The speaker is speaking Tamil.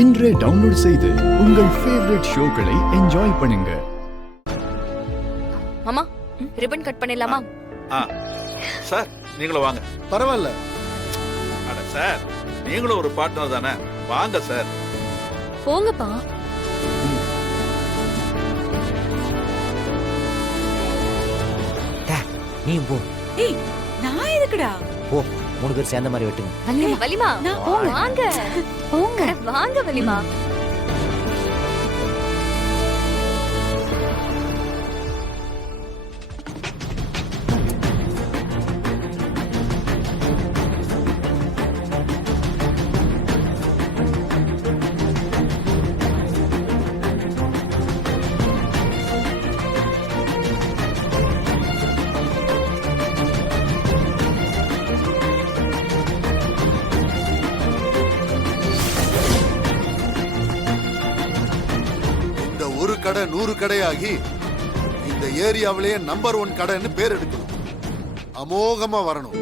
இன்றே டவுன்லோட் செய்து உங்கள் ஃபேவரட் ஷோக்களை என்ஜாய் பண்ணுங்க. மாமா ரிப்பன் கட் பண்ணிடலாமா? சார் நீங்களும் வாங்க. பரவாயில்ல. அட சார் நீங்களும் ஒரு பார்ட்னர் தானே, வாங்க சார். போங்கப்பா. நீ போ. ஏய் நான் எதுக்குடா? போ, 3 பேர் சேர்ந்த மாதிரி வெட்டுங்க. வலிமா வாங்க போங்க, வாங்க வலிமா. ஒரு கடை 100 கடையாகி இந்த ஏரியாவிலேயே நம்பர் 1 கடைன்னு பேர் எடுக்கணும். அமோகமா வரணும்.